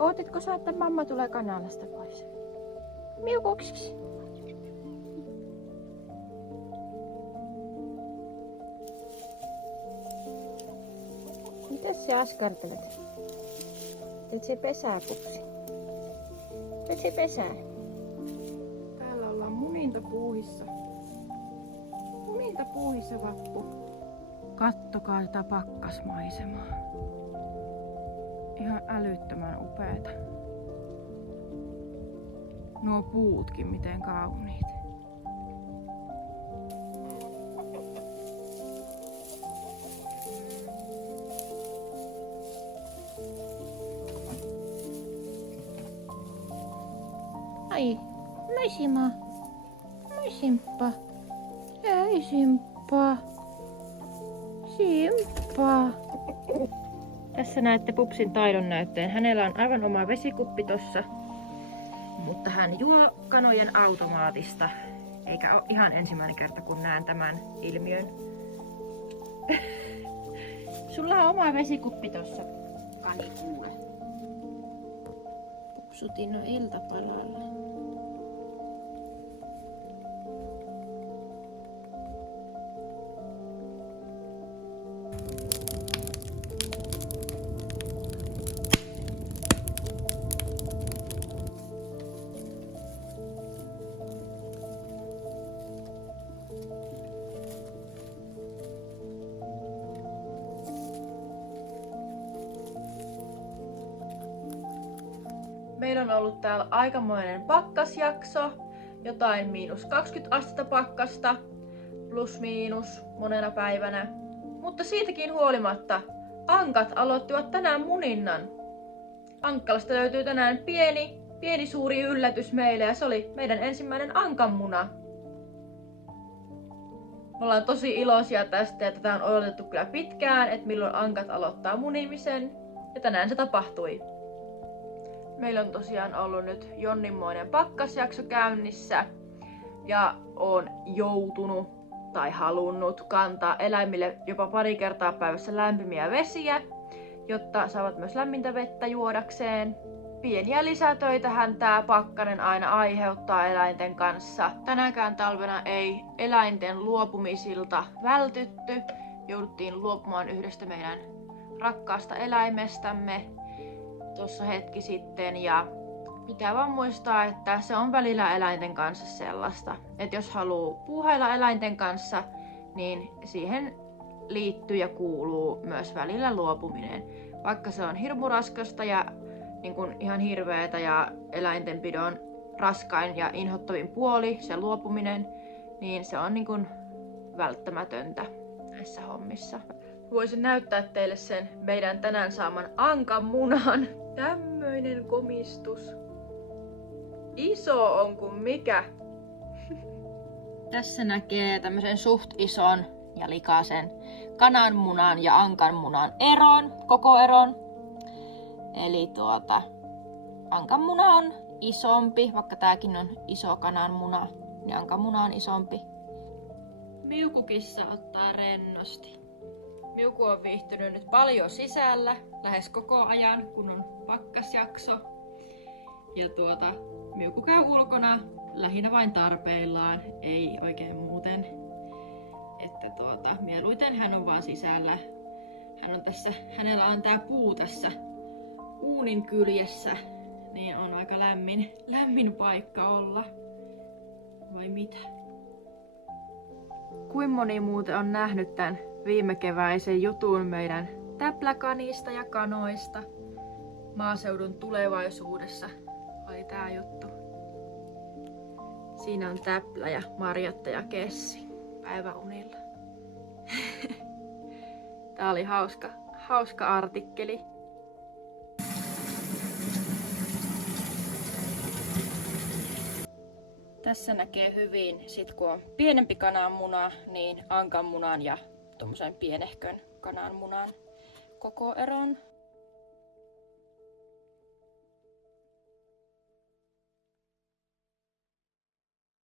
Ootitko sä, että mamma tulee kanalasta pois? Miukuksiksi. Mitäs sä askartelet? Teet se pesää, Pupsi? Teet se pesää? Täällä ollaan munintapuuhissa. Munintapuuhissa, Vappu. Kattokaa tätä pakkasmaisemaa. Ihan älyttömän upeeta. Nuo puutkin miten kauniit. Ai, noi Sima. Noi Simppa. Hei Simppa. Simppa. Tässä näette Pupsin taidon näytteen. Hänellä on aivan oma vesikuppi tossa. Mutta hän juo kanojen automaatista. Eikä ole ihan ensimmäinen kerta kun näen tämän ilmiön. Sulla on oma vesikuppi tossa, Kani, kuule. Pupsutin on iltapalalla. Meillä on ollut täällä aikamoinen pakkasjakso, jotain -20 astetta pakkasta, plus miinus monena päivänä. Mutta siitäkin huolimatta ankat aloittivat tänään muninnan. Ankkalasta löytyy tänään pieni suuri yllätys meille ja se oli meidän ensimmäinen ankanmuna. Me ollaan tosi iloisia tästä ja tätä on odotettu kyllä pitkään, että milloin ankat aloittaa munimisen. Ja tänään se tapahtui. Meillä on tosiaan ollut nyt jonninmoinen pakkasjakso käynnissä ja on joutunut tai halunnut kantaa eläimille jopa pari kertaa päivässä lämpimiä vesiä, jotta saavat myös lämmintä vettä juodakseen. Pieniä lisätöitähän tää pakkanen aina aiheuttaa eläinten kanssa. Tänäkään talvena ei eläinten luopumisilta vältytty. Jouduttiin luopumaan yhdestä meidän rakkaasta eläimestämme tuossa hetki sitten ja pitää vaan muistaa, että se on välillä eläinten kanssa sellaista, että jos haluaa puuhailla eläinten kanssa, niin siihen liittyy ja kuuluu myös välillä luopuminen. Vaikka se on hirmu raskasta ja niin kuin ihan hirveetä ja eläintenpidon raskain ja inhottavin puoli, se luopuminen, niin se on niin kuin välttämätöntä näissä hommissa. Voisin näyttää teille sen meidän tänään saaman ankanmunan. Tämmöinen komistus. Iso on kuin mikä. Tässä näkee tämmöisen suht ison ja likaisen kananmunan ja ankanmunan eron, koko eron. Eli ankanmuna on isompi, vaikka tääkin on iso kananmuna, niin ankanmuna on isompi. Miukukissa ottaa rennosti. Miuku on viihtynyt nyt paljon sisällä, lähes koko ajan, kun on pakkasjakso. Ja Miuku käy ulkona lähinnä vain tarpeillaan, ei oikein muuten. Että mieluiten hän on vaan sisällä. Hänellä on tää puu tässä uunin kyljessä, niin on aika lämmin paikka olla. Vai mitä? Kuin moni muuten on nähnyt tän viime keväisen jutun meidän täpläkanista ja kanoista. Maaseudun tulevaisuudessa oli tää juttu. Siinä on Täplä ja Marjatta ja Kessi päiväunilla. Tää oli hauska artikkeli. Tässä näkee hyvin, sit kun on pienempi kananmuna, niin ankanmunan ja tommosen pienehkön kananmunan koko eron.